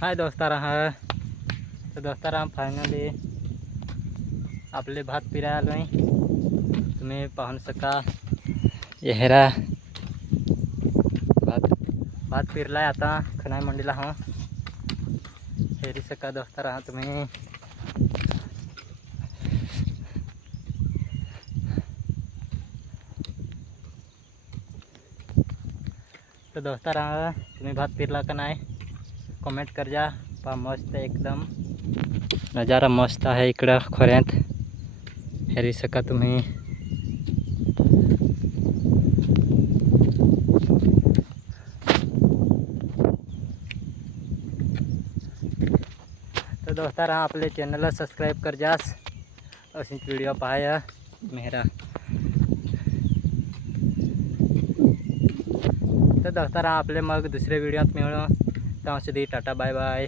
हाय दोस्तारा तर दोस्तारा फायनली आपले भात पिराय आलोय. तुम्ही पाहू शका हेरा भात पिरलाय आता खनाय मंडीला. हा हेरी शका दोस्तारा तुम्ही. तर दोस्तारा तुम्ही भात पिरला का नाही कमेंट कर जा. पहा मस्त एकदम नजारा मस्त आहे इकडं खोऱ्यात. हेरी शका तुम्ही. तर दोस्तारा आपले चॅनलला सबस्क्राईब कर जास अशीच व्हिडिओ पाहाया मेहरा. तर दोस्तारा आपले मग दुसऱ्या व्हिडिओत मिळू. त्यासाठी टाटा बाय बाय.